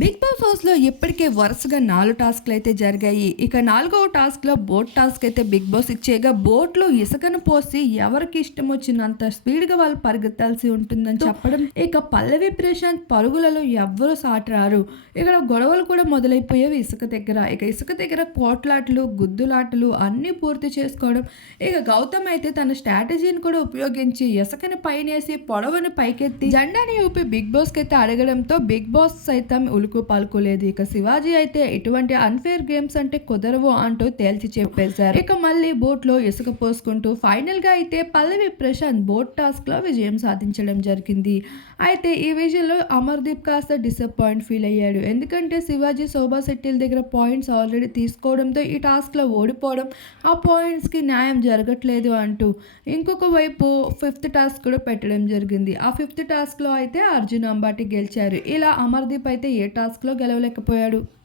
Big boss బిగ్లో ఇప్పటికే వరుసగా నాలుగు టాస్క్లు అయితే జరిగాయి. ఇక నాలుగవ టాస్క్లో బోట్ టాస్క్ అయితే బిగ్ బాస్ ఇచ్చేగా బోట్లో ఇసుకను పోసి ఎవరికి ఇష్టం వచ్చినంత స్పీడ్గా వాళ్ళు పరిగెత్తాల్సి ఉంటుందని చెప్పడం. ఇక పల్లవి ప్రశాంత్ పరుగులలో ఎవ్వరూ సాటరారు. ఇక్కడ గొడవలు కూడా మొదలైపోయేవి ఇసుక దగ్గర. ఇక ఇసుక దగ్గర కోట్లాటలు గుద్దులాటలు అన్నీ పూర్తి చేసుకోవడం. ఇక గౌతమ్ అయితే తన స్ట్రాటజీని కూడా ఉపయోగించి ఇసుకని పైనేసి పొడవని పైకెత్తి జెండాని ఊపి బిగ్ బాస్కి అయితే అడగడంతో బిగ్ బాస్ సైతం ఉలుకు పలుకోలేదు ఇక శివాజీ అయితే ఎటువంటి అన్ఫేర్ గేమ్స్ అంటే కుదరవు అంటూ తేల్చి చెప్పేశారు. ఇక మళ్ళీ బోట్లో ఇసుక పోసుకుంటూ ఫైనల్గా అయితే పల్లవి ప్రశాంత్ బోట్ టాస్క్లో విజయం సాధించడం జరిగింది. అయితే ఈ విషయంలో అమర్దీప్ కాస్త డిసప్పాయింట్ ఫీల్ అయ్యాడు. ఎందుకంటే శివాజీ శోభా శెట్టిల దగ్గర పాయింట్స్ ఆల్రెడీ తీసుకోవడంతో ఈ టాస్క్లో ఓడిపోవడం ఆ పాయింట్స్కి న్యాయం జరగట్లేదు అంటూ ఇంకొక వైపు ఫిఫ్త్ టాస్క్ కూడా పెట్టడం జరిగింది. ఆ ఫిఫ్త్ టాస్క్లో అయితే అర్జున్ అంబాటి గెలిచారు. ఇలా అమర్దీప్ అయితే ఏ టాస్క్లో గెలవలేకపోయాడు.